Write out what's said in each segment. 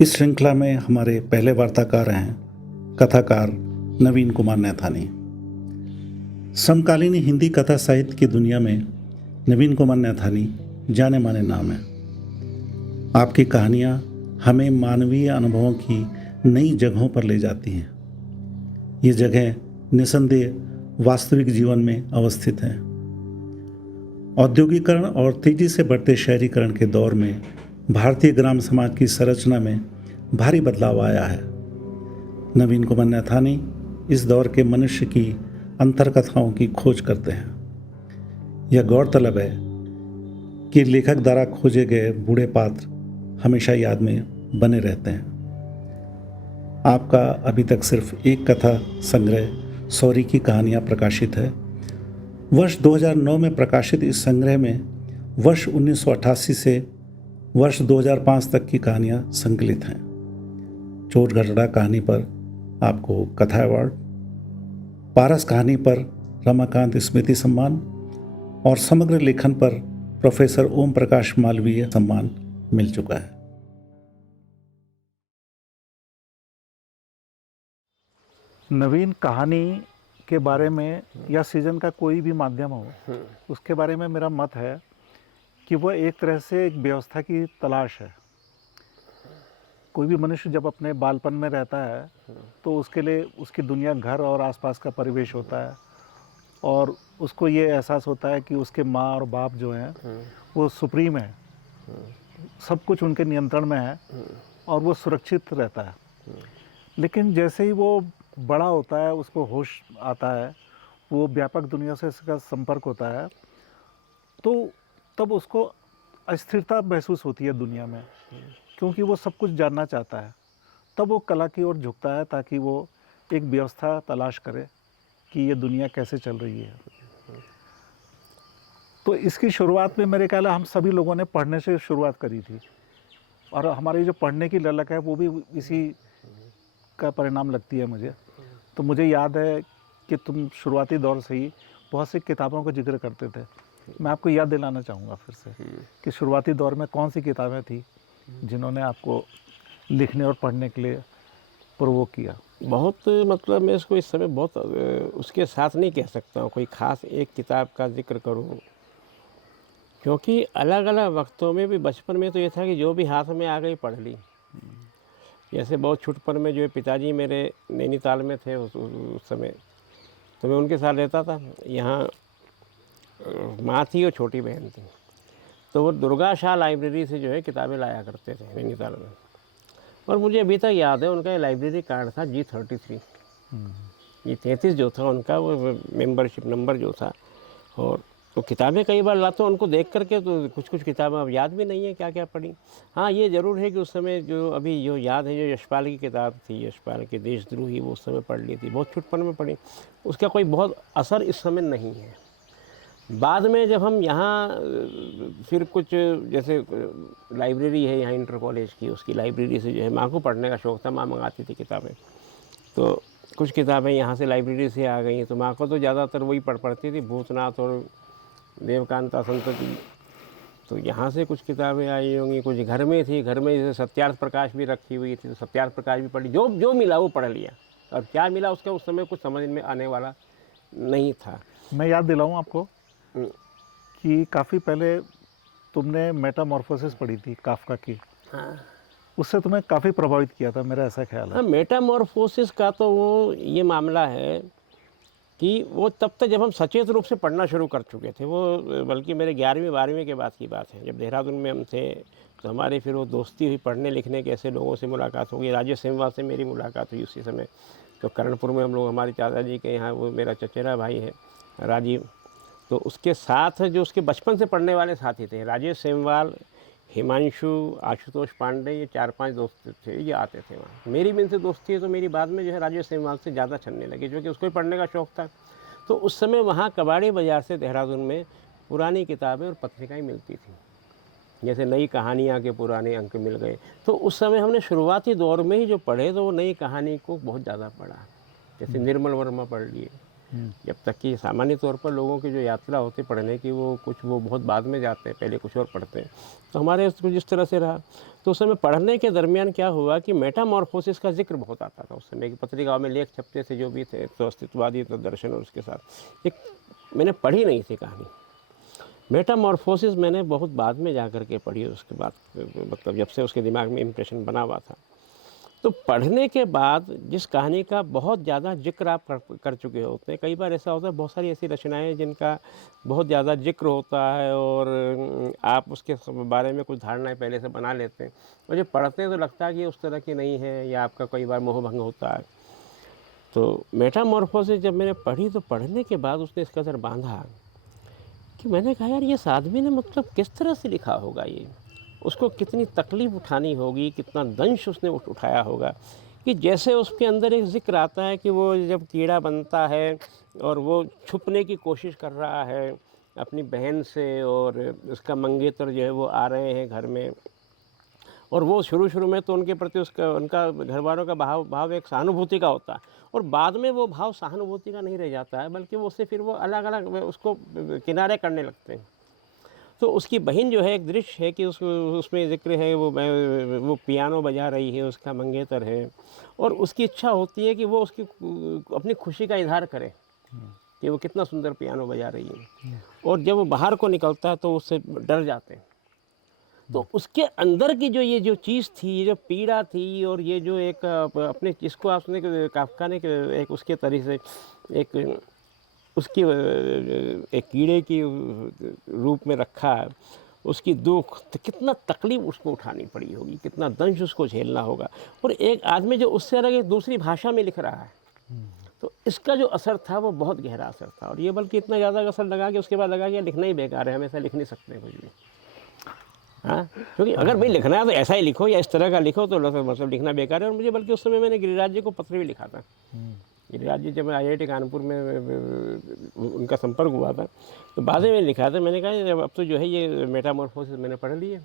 इस श्रृंखला में हमारे पहले वार्ताकार हैं कथाकार नवीन कुमार नैथानी। समकालीन हिंदी कथा साहित्य की दुनिया में नवीन कुमार नैथानी जाने माने नाम हैं। आपकी कहानियाँ हमें मानवीय अनुभवों की नई जगहों पर ले जाती हैं। ये जगह निसंदेह वास्तविक जीवन में अवस्थित हैं। औद्योगिकरण और तेजी से बढ़ते शहरीकरण के दौर में भारतीय ग्राम समाज की संरचना में भारी बदलाव आया है। नवीन कुमार नैथानी इस दौर के मनुष्य की अंतरकथाओं की खोज करते हैं। यह गौरतलब है कि लेखक द्वारा खोजे गए बूढ़े पात्र हमेशा याद में बने रहते हैं। आपका अभी तक सिर्फ एक कथा संग्रह सॉरी की कहानियाँ प्रकाशित है। वर्ष 2009 में प्रकाशित इस संग्रह में वर्ष 1988 से वर्ष 2005 तक की कहानियाँ संकलित हैं। चोट घटड़ा कहानी पर आपको कथा अवार्ड, पारस कहानी पर रमाकांत स्मृति सम्मान और समग्र लेखन पर प्रोफेसर ओम प्रकाश मालवीय सम्मान मिल चुका है। नवीन, कहानी के बारे में या सीजन का कोई भी माध्यम हो, उसके बारे में मेरा मत है कि वह एक तरह से एक व्यवस्था की तलाश है। कोई भी मनुष्य जब अपने बालपन में रहता है तो उसके लिए उसकी दुनिया घर और आसपास का परिवेश होता है और उसको ये एहसास होता है कि उसके माँ और बाप जो हैं वो सुप्रीम है, सब कुछ उनके नियंत्रण में है और वो सुरक्षित रहता है। लेकिन जैसे ही वो बड़ा होता है, उसको होश आता है, वो व्यापक दुनिया से इसका संपर्क होता है, तो तब उसको अस्थिरता महसूस होती है दुनिया में, क्योंकि वो सब कुछ जानना चाहता है। तब वो कला की ओर झुकता है ताकि वो एक व्यवस्था तलाश करे कि ये दुनिया कैसे चल रही है। तो इसकी शुरुआत में मेरे ख्याल है हम सभी लोगों ने पढ़ने से शुरुआत करी थी और हमारी जो पढ़ने की ललक है वो भी इसी का परिणाम लगती है मुझे। तो मुझे याद है कि तुम शुरुआती दौर से ही बहुत सी किताबों का जिक्र करते थे। मैं आपको याद दिलाना चाहूँगा फिर से कि शुरुआती दौर में कौन सी किताबें थी जिन्होंने आपको लिखने और पढ़ने के लिए प्रोवोक किया। बहुत मतलब मैं इसको इस समय बहुत उसके साथ नहीं कह सकता हूँ कोई ख़ास एक किताब का जिक्र करूँ, क्योंकि अलग अलग वक्तों में भी बचपन में तो ये था कि जो भी हाथ में आ गई पढ़ ली। जैसे बहुत छुटपन में जो है पिताजी मेरे नैनीताल में थे उस समय, तो मैं उनके साथ रहता था। यहाँ माँ थी और छोटी बहन थी, तो वो दुर्गा शाह लाइब्रेरी से जो है किताबें लाया करते थे नैनीताल में। और मुझे अभी तक याद है उनका लाइब्रेरी कार्ड था G33, G33 जो था उनका वो मेंबरशिप नंबर जो था। और तो किताबें कई बार लाता हूँ उनको देख करके, तो कुछ कुछ किताबें अब याद भी नहीं है क्या क्या पढ़ी। हाँ, ये ज़रूर है कि उस समय जो अभी जो याद है, जो यशपाल की किताब थी, यशपाल की देशद्रोही, वो उस समय पढ़ ली थी, बहुत छुटपन में पढ़ी। उसका कोई बहुत असर इस समय नहीं है। बाद में जब हम यहाँ फिर कुछ जैसे लाइब्रेरी है यहाँ इंटर कॉलेज की, उसकी लाइब्रेरी से जो है माँ को पढ़ने का शौक़ था, माँ मंगाती थी किताबें, तो कुछ किताबें यहाँ से लाइब्रेरी से आ गई। तो माँ को तो ज़्यादातर वही पढ़ती थी, भूतनाथ और देवकांता संतति। तो यहाँ से कुछ किताबें आई होंगी, कुछ घर में थी, घर में जैसे सत्यार्थ प्रकाश भी रखी हुई थी, तो सत्यार्थ प्रकाश भी पढ़ी, जो जो मिला वो पढ़ लिया। और क्या मिला उसका उस समय कुछ समझ में आने वाला नहीं था। मैं याद दिलाऊं आपको कि काफ़ी पहले तुमने मेटामॉर्फोसिस पढ़ी थी काफका की। हाँ, उससे तुम्हें काफ़ी प्रभावित किया था, मेरा ऐसा ख्याल है। हाँ, मेटामॉर्फोसिस का तो वो ये मामला है कि वो तब तक जब हम सचेत रूप से पढ़ना शुरू कर चुके थे, वो बल्कि मेरे 11वीं 12वीं के बाद की बात है, जब देहरादून में हम थे, तो हमारी फिर वो दोस्ती हुई, पढ़ने लिखने के ऐसे लोगों से मुलाकात हो गई। राजेश सेमवाल से मेरी मुलाकात हुई उसी समय। तो कर्णपुर में हम लोग, हमारे चाचा जी के यहाँ, वो मेरा चचेरा भाई है राजीव, तो उसके साथ जो उसके बचपन से पढ़ने वाले साथी थे, राजेश सेमवाल, हिमांशु, आशुतोष पांडे, ये 4-5 दोस्त थे, ये आते थे वहाँ। मेरी भी इनसे दोस्ती है, तो मेरी बाद में जो है राजेश सेमवाल से ज़्यादा चलने लगी, जो कि उसको ही पढ़ने का शौक़ था। तो उस समय वहाँ कबाड़ी बाज़ार से देहरादून में पुरानी किताबें और पत्रिकाएँ मिलती थी, जैसे नई कहानियाँ के पुराने अंक मिल गए। तो उस समय हमने शुरुआती दौर में ही जो पढ़े, तो वो नई कहानी को बहुत ज़्यादा पढ़ा। जैसे निर्मल वर्मा पढ़ लिए, जब तक कि सामान्य तौर पर लोगों की जो यात्रा होती पढ़ने की वो बहुत बाद में जाते हैं, पहले कुछ और पढ़ते हैं। तो हमारे कुछ इस तरह से रहा। तो उस समय पढ़ने के दरमियान क्या हुआ कि मेटामॉर्फोसिस का जिक्र बहुत आता था। उस समय की पत्रिकाओं में लेख छपते थे जो भी थे, तो अस्तित्ववादी, तो दर्शन, और उसके साथ एक मैंने पढ़ी नहीं थी कहानी मेटामॉर्फोसिस। मैंने बहुत बाद में जा कर के पढ़ी, उसके बाद मतलब जब से उसके दिमाग में इम्प्रेशन बना हुआ था। तो पढ़ने के बाद जिस कहानी का बहुत ज़्यादा जिक्र आप कर चुके होते हैं, कई बार ऐसा होता है बहुत सारी ऐसी रचनाएं जिनका बहुत ज़्यादा जिक्र होता है और आप उसके बारे में कुछ धारणाएं पहले से बना लेते हैं, और जब पढ़ते हैं तो लगता है कि उस तरह की नहीं है, या आपका कई बार मोहभंग होता है। तो मेटामॉर्फोसिस जब मैंने पढ़ी तो पढ़ने के बाद उसने इस कदर बांधा कि मैंने कहा यार ये इस आदमी ने मतलब किस तरह से लिखा होगा, ये उसको कितनी तकलीफ़ उठानी होगी, कितना दंश उसने उठाया होगा, कि जैसे उसके अंदर एक ज़िक्र आता है कि वो जब कीड़ा बनता है और वो छुपने की कोशिश कर रहा है अपनी बहन से, और उसका मंगेतर जो है वो आ रहे हैं घर में, और वो शुरू में तो उनके प्रति उनका घर वालों का भाव एक सहानुभूति का होता है, और बाद में वो भाव सहानुभूति का नहीं रह जाता है, बल्कि वो उससे फिर वो अलग अलग उसको किनारे करने लगते हैं। तो उसकी बहन जो है, एक दृश्य है कि उसमें ज़िक्र है वो पियानो बजा रही है, उसका मंगेतर है, और उसकी इच्छा होती है कि वो उसकी अपनी खुशी का इजहार करे कि वो कितना सुंदर पियानो बजा रही है, और जब वो बाहर को निकलता है तो उससे डर जाते हैं। तो उसके अंदर की जो ये जो चीज़ थी, ये जो पीड़ा थी, और ये जो एक अपने जिसको आपने काफका ने एक उसके तरीके से एक उसकी एक कीड़े की रूप में रखा है, उसकी दुख, तो कितना तकलीफ उसको उठानी पड़ी होगी, कितना दंश उसको झेलना होगा, और एक आदमी जो उससे अलग एक दूसरी भाषा में लिख रहा है। तो इसका जो असर था वो बहुत गहरा असर था, और ये बल्कि इतना ज़्यादा असर लगा कि उसके बाद लगा कि लिखना ही बेकार है, हम ऐसा लिख नहीं सकते कुछ भी। हाँ, क्योंकि अगर भाई लिखना है तो ऐसा ही लिखो या इस तरह का लिखो, तो मतलब लिखना बेकार है। और मुझे बल्कि उस समय मैंने गिरिराज जी को पत्र भी लिखा था। गिरिराज जी जब मैं IIT कानपुर में उनका संपर्क हुआ था, तो बाद में लिखा था, मैंने कहा अब तो जो है ये मेटामॉर्फोसिस मैंने पढ़ ली है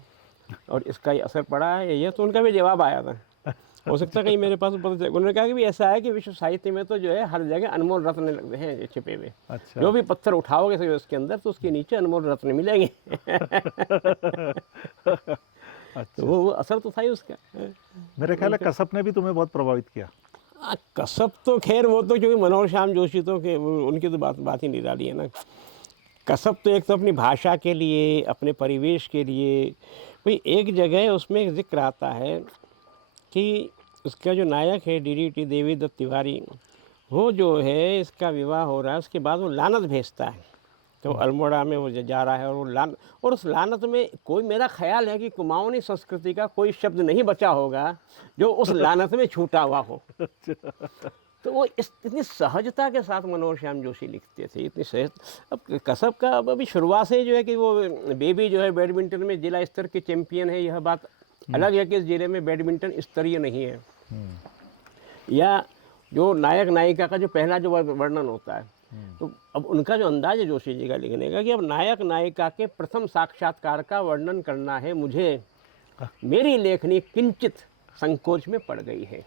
और इसका ही असर पड़ा है ये। तो उनका भी जवाब आया था, हो सकता है कहीं मेरे पास उन्होंने कहा कि भी ऐसा है कि विश्व साहित्य में तो जो है हर जगह अनमोल रत्न हैं छिपे हुए। अच्छा। जो भी पत्थर उठाओगे उसके अंदर तो उसके नीचे अनमोल रत्न मिलेंगे। अच्छा। तो वो असर तो था ही उसका। मेरे ख्याल है कसब ने भी तुम्हें बहुत प्रभावित किया। कसब तो खैर वो तो क्योंकि मनोहर श्याम जोशी तो उनकी तो बात ही निराली है ना। कसब तो एक तो अपनी भाषा के लिए, अपने परिवेश के लिए, भाई एक जगह उसमें एक जिक्र आता है कि उसका जो नायक है DDT देवी दत्त तिवारी, वो जो है इसका विवाह हो रहा है, उसके बाद वो लानत भेजता है। तो अल्मोड़ा में वो जा रहा है और उस लानत में कोई, मेरा ख्याल है कि कुमाऊनी संस्कृति का कोई शब्द नहीं बचा होगा जो उस लानत में छूटा हुआ हो। तो वो इतनी सहजता के साथ मनोहर श्याम जोशी लिखते थे, इतनी सहज। अब कसब का अब अभी शुरुआत से जो है कि वो बेबी जो है बैडमिंटन में जिला स्तर के चैंपियन है, यह बात अलग है कि इस जिले में बैडमिंटन स्तरीय नहीं है। या जो नायक नायिका का जो पहला जो वर्णन होता है, तो अब उनका जो अंदाज है जोशी जी का लिखने का कि अब नायक नायिका के प्रथम साक्षात्कार का वर्णन करना है मुझे, मेरी लेखनी किंचित संकोच में पड़ गई है।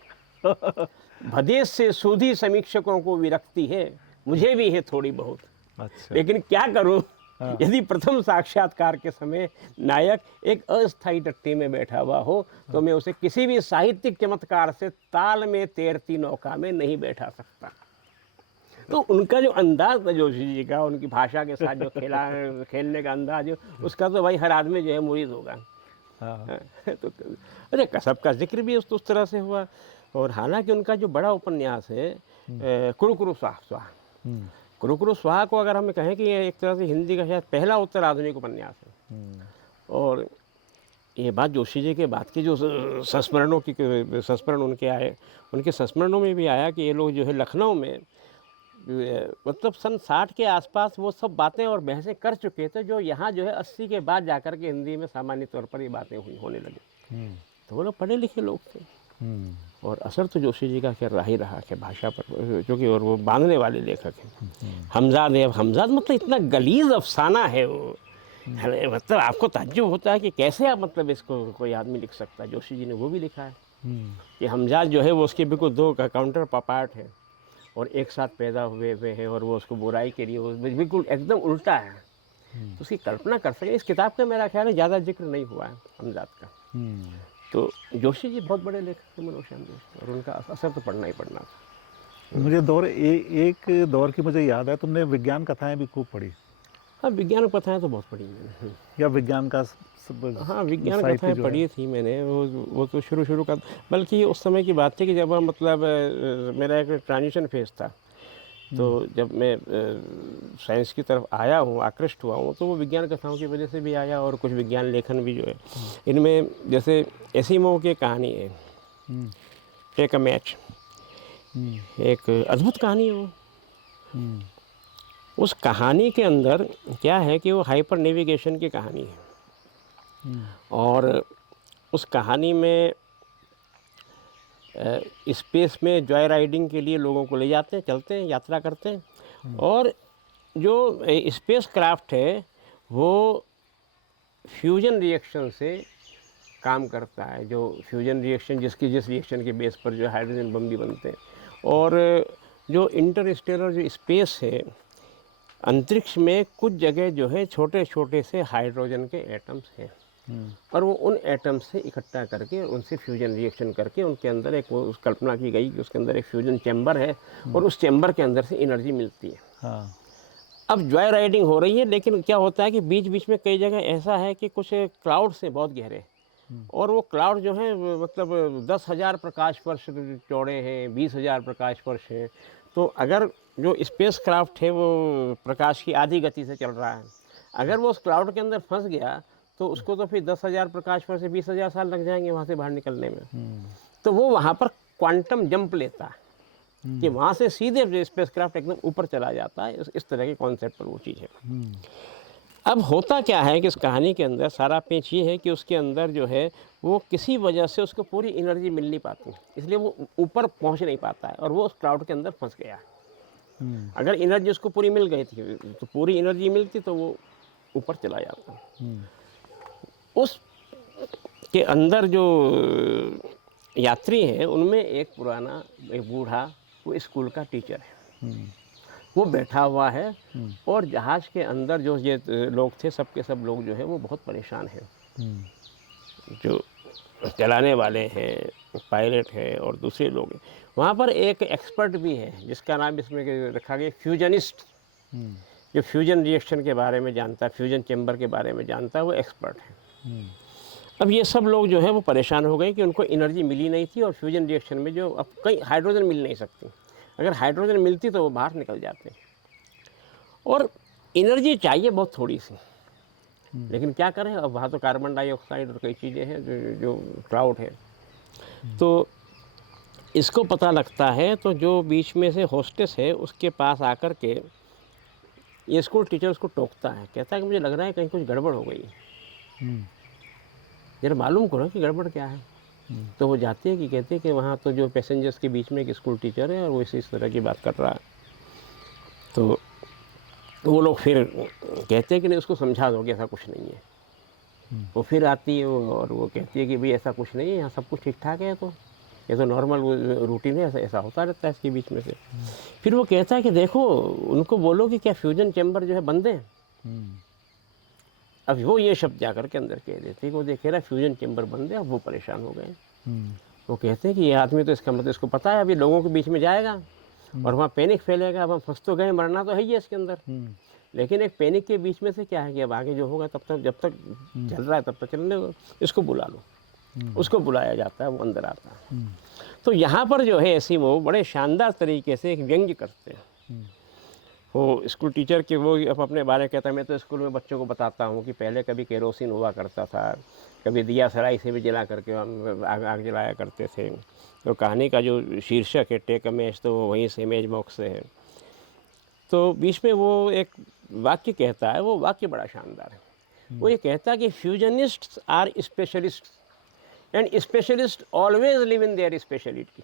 भदेश से सूधी समीक्षकों को विरक्ति है, मुझे भी है थोड़ी बहुत। अच्छा। लेकिन क्या करूं, यदि प्रथम साक्षात्कार के समय नायक एक अस्थायी टट्टी में बैठा हुआ हो तो मैं उसे किसी भी साहित्यिक चमत्कार से ताल में तैरती नौका में नहीं बैठा सकता। तो उनका जो अंदाज था जोशी जी का, उनकी भाषा के साथ जो खेलने का अंदाज, उसका तो भाई हर आदमी जो है मुरीद होगा। तो अच्छा, कसब का जिक्र भी उस तरह से हुआ। और हालांकि उनका जो बड़ा उपन्यास है कुरुकुरु स्वाहा, कुरुकुरु स्वाहा को अगर हम कहें कि ये एक तरह से हिंदी का शायद पहला उत्तर आधुनिक उपन्यास है। और ये बात जोशी जी के बाद की जो संस्मरण उनके आए, उनके संस्मरणों में भी आया कि ये लोग जो है लखनऊ में मतलब सन 60 के आसपास वो सब बातें और बहसें कर चुके थे, जो यहाँ जो है 80 के बाद जाकर के हिंदी में सामान्य तौर पर ये बातें होने लगी। तो वो लोग पढ़े लिखे लोग थे, और असर तो जोशी जी का खैर रहा ही रहा कि भाषा पर, क्योंकि और वो बांधने वाले लेखक हैं। हमजाद है, अब हमजाद मतलब इतना गलीज अफसाना है वो, मतलब आपको ताज्जुब होता है कि कैसे आप मतलब इसको कोई आदमी लिख सकता है। जोशी जी ने वो भी लिखा है कि हमजाद जो है वो उसके बिल्कुल दो काउंटर पार्ट है, और एक साथ पैदा हुए हुए हैं और वो उसको बुराई के लिए वो बिल्कुल एकदम उल्टा है। तो उसकी कल्पना कर सके। इस किताब का मेरा ख्याल है ज़्यादा जिक्र नहीं हुआ है हमज़ाद का। तो जोशी जी बहुत बड़े लेखक थे, मनोज जोशी, और उनका असर तो पढ़ना ही पढ़ना था। मुझे एक दौर की मुझे याद है, तुमने विज्ञान कथाएं भी खूब पढ़ी, हाँ, विज्ञान कथाएँ तो बहुत पढ़ी मैंने। या विज्ञान का हाँ, विज्ञान साहित्य कथाएँ जो है? पढ़ी थी मैंने। वो तो शुरू का, बल्कि उस समय की बात थी कि जब मतलब मेरा एक ट्रांजिशन फेज़ था। तो जब मैं साइंस की तरफ आया हूँ, आकृष्ट हुआ हूँ, तो वो विज्ञान कथाओं की वजह से भी आया, और कुछ विज्ञान लेखन भी जो है इनमें, जैसे एसिमोव की कहानी है टेक अ मैच, एक अद्भुत कहानी है वो। उस कहानी के अंदर क्या है कि वो हाइपर नेविगेशन की कहानी है, और उस कहानी में स्पेस में जॉय राइडिंग के लिए लोगों को ले जाते हैं, चलते हैं, यात्रा करते हैं, और जो स्पेस क्राफ्ट है वो फ्यूजन रिएक्शन से काम करता है। जो फ्यूजन रिएक्शन, जिस रिएक्शन के बेस पर जो हाइड्रोजन बम भी बनते हैं, और जो इंटरस्टेलर जो स्पेस है, अंतरिक्ष में कुछ जगह जो है छोटे छोटे से हाइड्रोजन के एटम्स हैं, और वो उन एटम्स से इकट्ठा करके उनसे फ्यूजन रिएक्शन करके उनके अंदर एक वो कल्पना की गई कि उसके अंदर एक फ्यूजन चैम्बर है, और उस चैम्बर के अंदर से एनर्जी मिलती है। हाँ। अब जॉय राइडिंग हो रही है, लेकिन क्या होता है कि बीच बीच में कई जगह ऐसा है कि कुछ क्लाउड्स हैं बहुत गहरे, और वो क्लाउड जो है मतलब 10,000 प्रकाश वर्ष चौड़े हैं, 20,000 प्रकाश वर्ष हैं। तो अगर जो स्पेस क्राफ्ट है वो प्रकाश की आधी गति से चल रहा है, अगर वो उस क्लाउड के अंदर फंस गया तो उसको तो फिर 10,000 प्रकाश वर्ष से 20,000 साल लग जाएंगे वहाँ से बाहर निकलने में। तो वो वहाँ पर क्वांटम जंप लेता है कि वहाँ से सीधे स्पेस क्राफ्ट एकदम ऊपर चला जाता है। इस तरह के कॉन्सेप्ट पर वो चीज़ है। अब होता क्या है कि इस कहानी के अंदर सारा पेच ये है कि उसके अंदर जो है वो किसी वजह से उसको पूरी एनर्जी मिल नहीं पाती, इसलिए वो ऊपर पहुंच नहीं पाता है, और वो उस क्लाउड के अंदर फंस गया। अगर एनर्जी उसको पूरी मिल गई थी, तो पूरी एनर्जी मिलती तो वो ऊपर चला जाता। उस के अंदर जो यात्री हैं उनमें एक पुराना, एक बूढ़ा, वो स्कूल का टीचर है, वो बैठा हुआ है, और जहाज़ के अंदर जो ये लोग थे, सब के सब लोग जो है वो बहुत परेशान हैं। जो चलाने वाले हैं, पायलट है, और दूसरे लोग हैं। वहाँ पर एक एक्सपर्ट भी है जिसका नाम इसमें रखा गया फ्यूजनिस्ट, जो फ्यूजन रिएक्शन के बारे में जानता है, फ्यूजन चैम्बर के बारे में जानता है, वो एक्सपर्ट है। अब ये सब लोग जो है वो परेशान हो गए कि उनको एनर्जी मिली नहीं थी, और फ्यूजन रिएक्शन में जो अब कहीं हाइड्रोजन मिल नहीं सकती, अगर हाइड्रोजन मिलती तो वो बाहर निकल जाते, और एनर्जी चाहिए बहुत थोड़ी सी, लेकिन क्या करें, अब वहाँ तो कार्बन डाइऑक्साइड और कई चीज़ें हैं जो क्लाउड है। तो इसको पता लगता है, तो जो बीच में से होस्टेस है उसके पास आकर के ये स्कूल टीचर उसको टोकता है, कहता है कि मुझे लग रहा है कहीं कुछ गड़बड़ हो गई, जरा मालूम करो कि गड़बड़ क्या है। तो वो जाती है कि कहती है कि वहाँ तो जो पैसेंजर्स के बीच में एक स्कूल टीचर है, और वो इस तरह की बात कर रहा है। तो वो लोग फिर कहते हैं कि नहीं, उसको समझा दो कि ऐसा कुछ नहीं है। वो फिर आती है और वो कहती है कि भाई ऐसा कुछ नहीं है, यहाँ सब कुछ ठीक ठाक है, तो ये तो नॉर्मल रूटीन है, ऐसा होता रहता है इसके बीच में से। फिर वो कहता है कि देखो, उनको बोलो कि क्या फ्यूजन चैम्बर जो है बंद है। अब वो ये शब्द जाकर के अंदर कह देते हैं कि वो देखे रहा फ्यूजन चैम्बर बंद है। अब वो परेशान हो गए। वो कहते हैं कि ये आदमी तो इसका मतलब इसको पता है अभी लोगों के बीच में जाएगा और वहाँ पैनिक फैलेगा, अब हम फंस तो गए, मरना तो है ही है इसके अंदर। लेकिन एक पैनिक के बीच में से क्या है कि अब आगे जो होगा तब तक, जब तक चल रहा है तब तक चलने दो, इसको बुला लो। उसको बुलाया जाता है, वो अंदर आता है। तो यहाँ पर जो है एसिमोव बड़े शानदार तरीके से एक व्यंग्य करते हैं। वो स्कूल टीचर के वो अब अपने बारे में कहता है, मैं तो स्कूल में बच्चों को बताता हूँ कि पहले कभी केरोसिन हुआ करता था, कभी दिया सराई से भी जला करके हम आग जलाया करते थे। तो कहानी का जो शीर्षक है टेक अ मैच, तो वो वहीं से इमेज बॉक्स से है। तो बीच में वो एक वाक्य कहता है, वो वाक्य बड़ा शानदार है। वो ये कहता है कि fusionists are specialist and specialist always live in their speciality.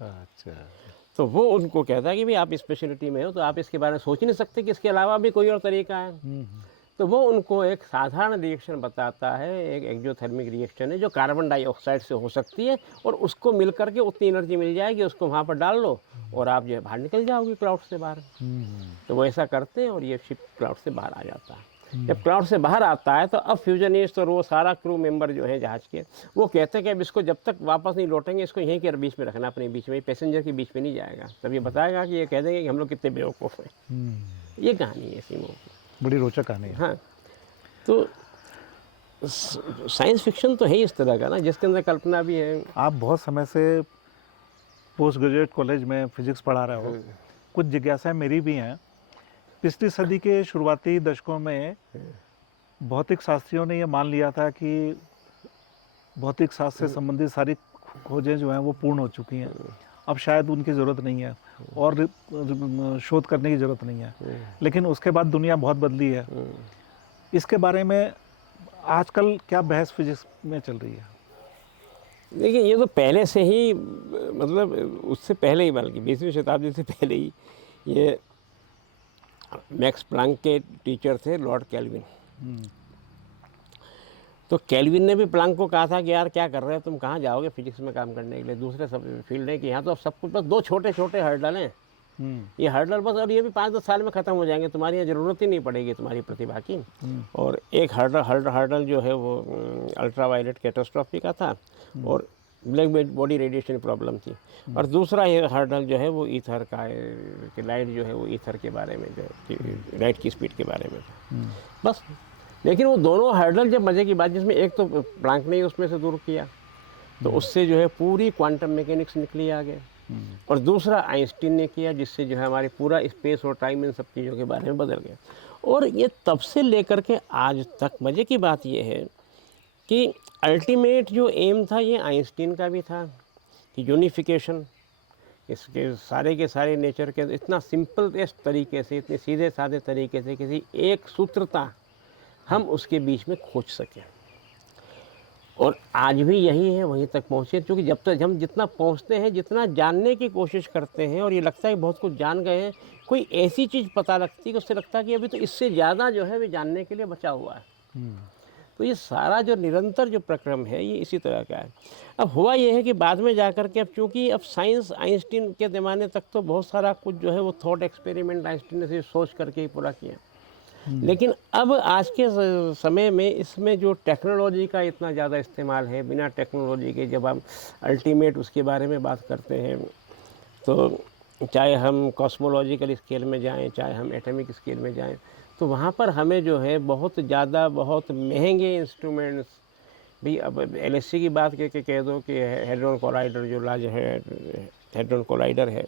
अच्छा। तो वो उनको कहता है कि भाई आप स्पेशलिटी में हो तो आप इसके बारे में सोच ही नहीं सकते कि इसके अलावा भी कोई और तरीका है। तो वो उनको एक साधारण रिएक्शन बताता है, एक एक्सोथर्मिक रिएक्शन है जो कार्बन डाइऑक्साइड से हो सकती है, और उसको मिल करके उतनी एनर्जी मिल जाएगी, उसको वहाँ पर डाल लो और आप जो है बाहर निकल जाओगे क्लाउड से बाहर। तो वो ऐसा करते हैं और ये शिप क्लाउड से बाहर आ जाता है। जब क्लाउड से बाहर आता है तो अब फ्यूजनिस्ट और वो सारा क्रू मेंबर जो है जहाज़ के, वो कहते हैं कि अब इसको जब तक वापस नहीं लौटेंगे इसको यहीं के बीच में रखना, अपने बीच में, पैसेंजर के बीच में नहीं जाएगा। तब ये बताएगा कि ये कह देंगे कि हम लोग कितने बेवकूफ़ हैं। ये कहानी है सीमो की। बड़ी रोचक कहानी है। हाँ, तो साइंस फिक्शन तो है ही इस तरह का ना, जिसके अंदर कल्पना भी है। आप बहुत समय से पोस्ट ग्रेजुएट कॉलेज में फिजिक्स पढ़ा रहे हो, कुछ जिज्ञासाएं मेरी भी हैं। पिछली सदी के शुरुआती दशकों में भौतिक शास्त्रियों ने यह मान लिया था कि भौतिक शास्त्र से संबंधित सारी खोजें जो हैं वो पूर्ण हो चुकी हैं, अब शायद उनकी ज़रूरत नहीं है और शोध करने की ज़रूरत नहीं है। लेकिन उसके बाद दुनिया बहुत बदली है। इसके बारे में आजकल क्या बहस फिजिक्स में चल रही है? देखिए, ये तो पहले से ही, मतलब उससे पहले ही, बल्कि 20वीं शताब्दी से पहले ही ये मैक्स प्लांक के टीचर थे लॉर्ड केल्विन। तो केल्विन ने भी प्लांक को कहा था कि यार क्या कर रहे हो तुम, कहाँ जाओगे फिजिक्स में काम करने के लिए, दूसरे सब फील्ड है कि यहाँ तो अब सब कुछ, बस 2 छोटे छोटे हर्डल हैं, ये हर्डल बस, और ये भी 5-10 साल में ख़त्म हो जाएंगे, तुम्हारी यहाँ ज़रूरत ही नहीं पड़ेगी तुम्हारी प्रतिभा की। और एक हर्डल जो है वो अल्ट्रावायलेट कैटास्ट्रॉफी का था और ब्लैक बॉडी रेडिएशन प्रॉब्लम थी, और दूसरा ये हर्डल जो है वो ईथर का है कि लाइट जो है वो ईथर के बारे में, जो लाइट की स्पीड के बारे में था बस। लेकिन वो दोनों हर्डल, जब मज़े की बात, जिसमें एक तो प्लांक ने ही उसमें से दूर किया तो उससे जो है पूरी क्वांटम मैकेनिक्स निकली आगे, और दूसरा आइंस्टीन ने किया जिससे जो है हमारे पूरा स्पेस और टाइम इन सब चीज़ों के बारे में बदल गया। और ये तब से लेकर के आज तक मज़े की बात ये है कि अल्टीमेट जो एम था ये आइंस्टीन का भी था कि यूनिफिकेशन, इसके सारे के सारे नेचर के इतना सिंपल तरीके से, इतने सीधे साधे तरीके से किसी एक सूत्रता हम उसके बीच में खोज सकें। और आज भी यही है, वहीं तक पहुँचे, क्योंकि जब तक हम जितना पहुँचते हैं, जितना जानने की कोशिश करते हैं और ये लगता है कि बहुत कुछ जान गए हैं, कोई ऐसी चीज़ पता लगती है कि उससे लगता है कि अभी तो इससे ज़्यादा जो है वो जानने के लिए बचा हुआ है। तो ये सारा जो निरंतर जो प्रक्रम है ये इसी तरह का है। अब हुआ ये है कि बाद में जाकर के, अब चूँकि अब साइंस, आइंस्टीन के ज़माने तक तो बहुत सारा कुछ जो है वो थॉट एक्सपेरिमेंट आइंस्टीन ने सिर्फ सोच करके ही पूरा किया, लेकिन अब आज के समय में इसमें जो टेक्नोलॉजी का इतना ज़्यादा इस्तेमाल है, बिना टेक्नोलॉजी के जब हम अल्टीमेट उसके बारे में बात करते हैं, तो चाहे हम कॉस्मोलॉजिकल स्केल में जाएं, चाहे हम एटॉमिक स्केल में जाएं, तो वहाँ पर हमें जो है बहुत ज़्यादा, बहुत महंगे इंस्ट्रूमेंट्स भी, अब LHC की बात करके कह दो कि हेड्रोन कोलाइडर जो लार्ज है, हेड्रोन कोलाइडर है,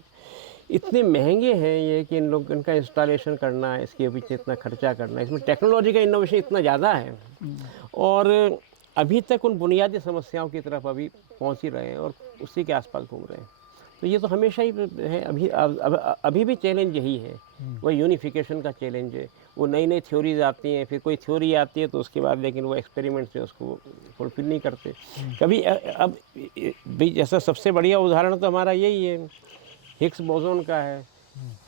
इतने महंगे हैं ये कि इनका इंस्टॉलेशन करना, इसके पीछे इतना खर्चा करना, इसमें टेक्नोलॉजी का इनोवेशन इतना ज़्यादा है, और अभी तक उन बुनियादी समस्याओं की तरफ अभी पहुंच ही रहे हैं और उसी के आसपास घूम रहे हैं। तो ये तो हमेशा ही है, अभी भी चैलेंज यही है, वह यूनिफिकेशन का चैलेंज है। वो नई नई थ्योरीज आती हैं, फिर कोई थ्योरी आती है तो उसके बाद लेकिन वो एक्सपेरिमेंट से उसको फुलफिल नहीं करते कभी। अब भी जैसा सबसे बढ़िया उदाहरण तो हमारा यही है, हिग्स बोसोन का है,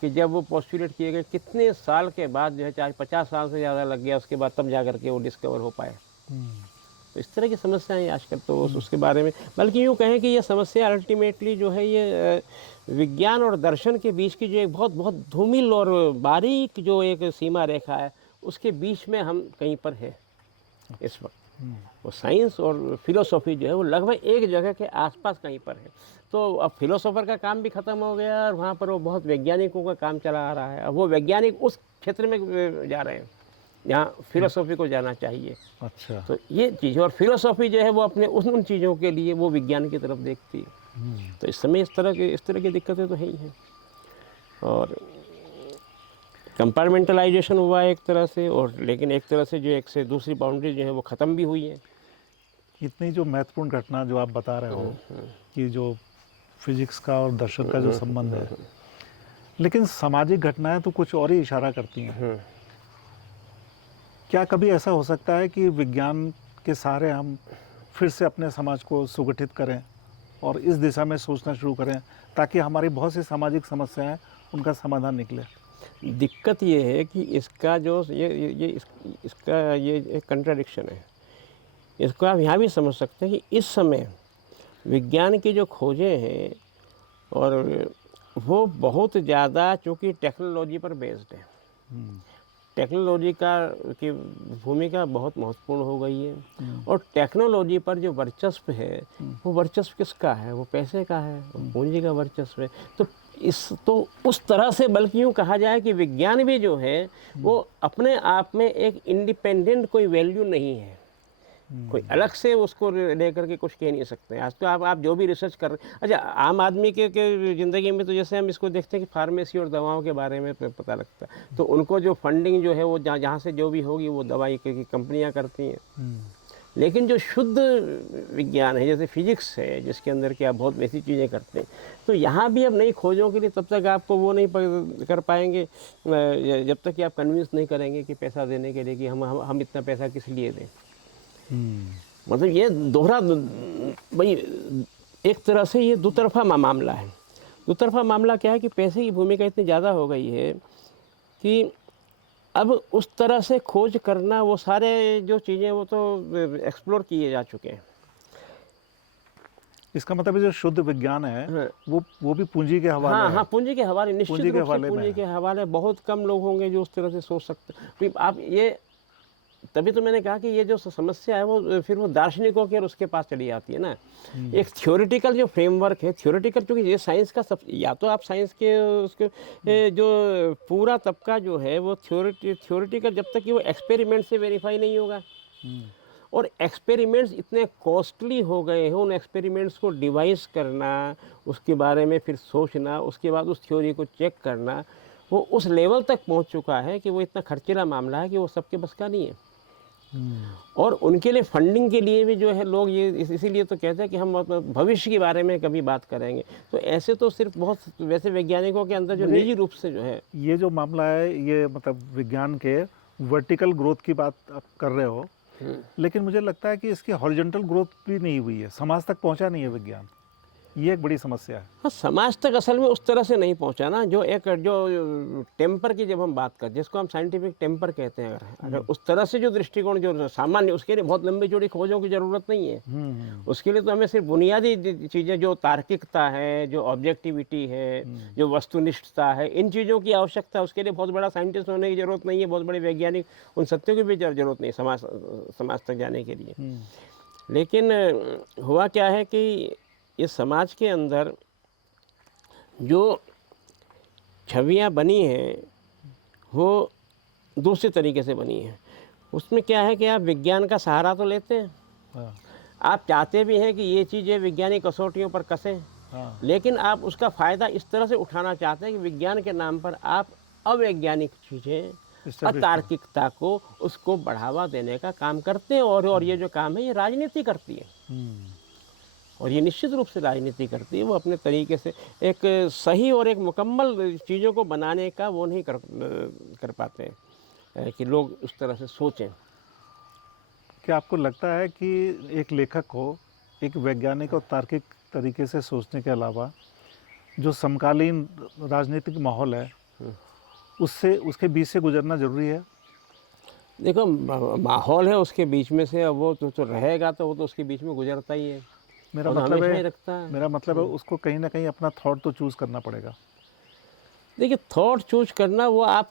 कि जब वो पोस्टुलेट किए गए कितने साल के बाद जो है, चाहे 50 साल से ज़्यादा लग गया उसके बाद तब जा करके वो डिस्कवर हो पाए। तो इस तरह की समस्याएं आजकल तो उसके बारे में, बल्कि यूँ कहें कि ये समस्या अल्टीमेटली जो है ये विज्ञान और दर्शन के बीच की जो एक बहुत बहुत धूमिल और बारीक जो एक सीमा रेखा है, उसके बीच में हम कहीं पर है इस वक्त। वो साइंस और फिलोसॉफी जो है वो लगभग एक जगह के आसपास कहीं पर है। तो अब फिलोसोफर का काम भी ख़त्म हो गया और वहाँ पर वो बहुत वैज्ञानिकों का काम चला आ रहा है। अब वो वैज्ञानिक उस क्षेत्र में जा रहे हैं जहाँ फिलोसॉफी को जाना चाहिए। अच्छा, तो ये चीज़, और फिलोसॉफी जो है वो अपने उन चीज़ों के लिए वो विज्ञान की तरफ देखती है। तो इस समय इस तरह की दिक्कतें तो है ही हैं। और कंपार्टमेंटलाइजेशन हुआ है एक तरह से, और लेकिन एक तरह से जो एक से दूसरी बाउंड्री जो है वो ख़त्म भी हुई है। इतनी जो महत्वपूर्ण घटना जो आप बता रहे हो कि जो फिजिक्स का और दर्शन का जो संबंध है, लेकिन सामाजिक घटनाएं तो कुछ और ही इशारा करती हैं। क्या कभी ऐसा हो सकता है कि विज्ञान के सहारे हम फिर से अपने समाज को सुगठित करें और इस दिशा में सोचना शुरू करें ताकि हमारी बहुत सी सामाजिक समस्याएं उनका समाधान निकले? दिक्कत ये है कि इसका जो इसका ये एक कंट्राडिक्शन है। इसको आप यहाँ भी समझ सकते हैं कि इस समय विज्ञान की जो खोजें हैं और वो बहुत ज़्यादा चूँकि टेक्नोलॉजी पर बेस्ड है। टेक्नोलॉजी की भूमिका बहुत महत्वपूर्ण हो गई है और टेक्नोलॉजी पर जो वर्चस्व है वो वर्चस्व किसका है? वो पैसे का है, वो पूंजी का वर्चस्व है। तो उस तरह से बल्कि यूँ कहा जाए कि विज्ञान भी जो है वो अपने आप में एक इंडिपेंडेंट कोई वैल्यू नहीं है, कोई अलग से उसको लेकर के कुछ कह नहीं सकते। आज तो आप जो भी रिसर्च कर रहे हैं, अच्छा आम आदमी के ज़िंदगी में तो जैसे हम इसको देखते हैं कि फार्मेसी और दवाओं के बारे में पता लगता है, तो उनको जो फंडिंग जो है वो जहाँ से जो भी होगी वो दवाई की कंपनियां करती हैं। लेकिन जो शुद्ध विज्ञान है जैसे फिजिक्स है जिसके अंदर कि आप बहुत वैसी चीज़ें करते हैं, तो यहाँ भी अब नई खोजों के लिए तब तक आपको वो नहीं कर पाएंगे जब तक कि आप कन्विंस नहीं करेंगे कि पैसा देने के लिए कि हम इतना पैसा किस लिए दें। मतलब ये दोहरा भाई एक तरह से ये दो तरफा मामला है। दो तरफा मामला क्या है कि पैसे की भूमिका इतनी ज़्यादा हो गई है कि अब उस तरह से खोज करना, वो सारे जो चीज़ें वो तो एक्सप्लोर किए जा चुके हैं। इसका मतलब जो शुद्ध विज्ञान है वो भी पूंजी के हवाले है। हाँ, पूंजी के हवाले, निश्चित रूप से पूंजी के हवाले। बहुत कम लोग होंगे जो उस तरह से सोच सकते। आप ये तभी तो मैंने कहा कि ये जो समस्या है वो फिर वो दार्शनिकों के और उसके पास चली जाती है ना। एक थ्योरेटिकल जो फ्रेमवर्क है, थ्योरेटिकल, क्योंकि ये साइंस का सब, या तो आप साइंस के उसके जो पूरा तबका जो है वो थ्योरेटिकल जब तक कि वो एक्सपेरिमेंट से वेरीफाई नहीं होगा। और एक्सपेरिमेंट्स इतने कॉस्टली हो गए हैं, उन एक्सपेरिमेंट्स को डिवाइस करना, उसके बारे में फिर सोचना, उसके बाद उस थ्योरी को चेक करना, वो उस लेवल तक पहुंच चुका है कि वो इतना खर्चीला मामला है कि वो सबके बस का नहीं है। और उनके लिए फंडिंग के लिए भी जो है लोग ये इसीलिए तो कहते हैं कि हम भविष्य के बारे में कभी बात करेंगे। तो ऐसे तो सिर्फ बहुत वैसे वैज्ञानिकों के अंदर जो निजी रूप से जो है ये जो मामला है, ये मतलब विज्ञान के वर्टिकल ग्रोथ की बात आप कर रहे हो, लेकिन मुझे लगता है कि इसकी हॉरिजॉन्टल ग्रोथ भी नहीं हुई है, समाज तक पहुंचा नहीं है विज्ञान। ये एक बड़ी समस्या है। हाँ, समाज तक असल में उस तरह से नहीं पहुंचा ना। जो टेम्पर की जब हम बात करते, जिसको हम साइंटिफिक टेम्पर कहते हैं, अगर उस तरह से जो दृष्टिकोण जो सामान्य, उसके लिए बहुत लंबी चौड़ी खोजों की ज़रूरत नहीं है। उसके लिए तो हमें सिर्फ बुनियादी चीज़ें, जो तार्किकता है, जो ऑब्जेक्टिविटी है, जो वस्तुनिष्ठता है, इन चीज़ों की आवश्यकता है। उसके लिए बहुत बड़ा साइंटिस्ट होने की ज़रूरत नहीं है, बहुत बड़े वैज्ञानिक, उन सत्यों की भी ज़रूरत नहीं समाज तक जाने के लिए। लेकिन हुआ क्या है कि इस समाज के अंदर जो छवियां बनी हैं वो दूसरे तरीके से बनी हैं। उसमें क्या है कि आप विज्ञान का सहारा तो लेते हैं, आप चाहते भी हैं कि ये चीज़ें वैज्ञानिक कसौटियों पर कसें, लेकिन आप उसका फ़ायदा इस तरह से उठाना चाहते हैं कि विज्ञान के नाम पर आप अवैज्ञानिक चीज़ें, अतार्किकता को, उसको बढ़ावा देने का काम करते हैं। और ये जो काम है ये राजनीति करती है, और ये निश्चित रूप से राजनीति करती है। वो अपने तरीके से एक सही और एक मुकम्मल चीज़ों को बनाने का वो नहीं कर पाते कि लोग उस तरह से सोचें। क्या आपको लगता है कि एक लेखक को एक वैज्ञानिक और तार्किक तरीके से सोचने के अलावा जो समकालीन राजनीतिक माहौल है उससे, उसके बीच से गुजरना ज़रूरी है? देखो, माहौल है उसके बीच में से, अब वो तो रहेगा, तो वो तो उसके बीच में गुजरता ही है। मेरा मतलब है उसको कहीं ना कहीं अपना थॉट तो चूज़ करना पड़ेगा। देखिए, थॉट चूज करना, वो आप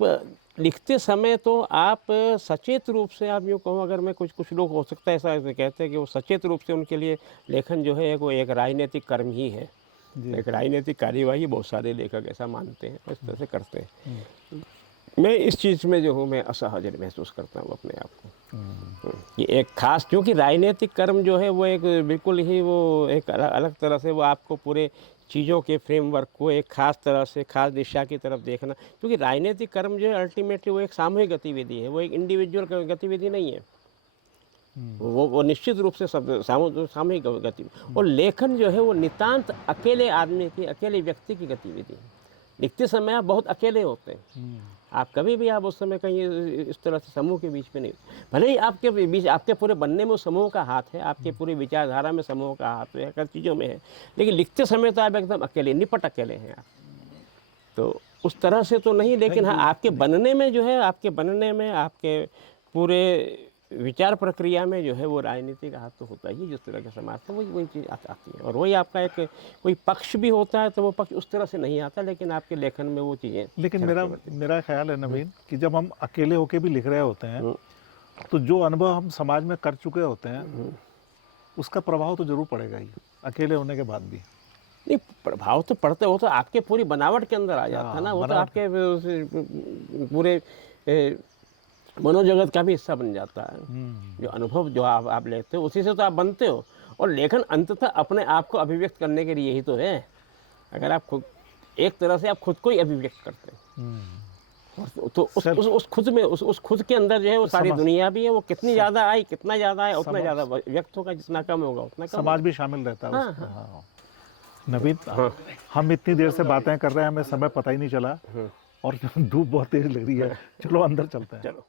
लिखते समय तो आप सचेत रूप से, आप यूँ कहो, अगर मैं कुछ लोग हो सकता है ऐसा कहते हैं कि वो सचेत रूप से उनके लिए लेखन जो है वो एक राजनीतिक कर्म ही है, एक राजनीतिक कार्यवाही। बहुत सारे लेखक ऐसा मानते हैं, इस तरह से करते हैं। मैं इस चीज़ में जो हूँ, मैं असहज महसूस करता हूँ अपने आप को। ये एक खास, क्योंकि राजनीतिक कर्म जो है वो एक बिल्कुल ही वो एक अलग तरह से वो आपको पूरे चीज़ों के फ्रेमवर्क को एक खास तरह से खास दिशा की तरफ देखना, क्योंकि राजनीतिक कर्म जो है अल्टीमेटली वो एक सामूहिक गतिविधि है, वो एक इंडिविजुअल गतिविधि नहीं है। वो निश्चित रूप से सब सामूहिक गतिविधि। और लेखन जो है वो नितांत अकेले आदमी की, अकेले व्यक्ति की गतिविधि है। लिखते समय आप बहुत अकेले होते हैं, आप कभी भी आप उस समय कहीं इस तरह से समूह के बीच में नहीं, भले ही आपके बीच, आपके पूरे बनने में समूह का हाथ है, आपके पूरी विचारधारा में समूह का हाथ है, हर चीज़ों में है, लेकिन लिखते समय तो आप एकदम अकेले, निपट अकेले हैं आप। तो उस तरह से तो नहीं, लेकिन हाँ आपके बनने में जो है, आपके बनने में, आपके पूरे विचार प्रक्रिया में जो है वो राजनीति का हाथ तो होता ही है। जिस तरह के समाज से वही चीज़ आती है, और वही आपका एक कोई पक्ष भी होता है तो वो पक्ष उस तरह से नहीं आता, लेकिन आपके लेखन में वो चीज़ें। लेकिन मेरा ख्याल है नवीन कि जब हम अकेले होके भी लिख रहे होते हैं तो जो अनुभव हम समाज में कर चुके होते हैं उसका प्रभाव तो जरूर पड़ेगा ही, अकेले होने के बाद भी। नहीं, प्रभाव तो पड़ता है, वो तो आपके पूरी बनावट के अंदर आ जाता है ना, वो तो आपके पूरे मनोजगत का भी हिस्सा बन जाता है। जो अनुभव जो आप लेते हो उसी से तो आप बनते हो, और लेखन अंततः अपने आप को अभिव्यक्त करने के लिए ही तो है। अगर आप खुद एक तरह से आप खुद को ही अभिव्यक्त करते हैं, तो उस खुद में उस खुद के अंदर जो है वो सारी दुनिया भी है। वो कितनी ज़्यादा आई, कितना ज़्यादा है, उतना ज़्यादा व्यक्त होगा, जितना कम होगा उतना कम समाज भी शामिल रहता है उसमें। हाँ। नवीन, हम इतनी देर से बातें कर रहे हैं, हमें समय पता ही नहीं चला, और धूप बहुत तेज लग रही है। चलो अंदर चलते हैं। चलो।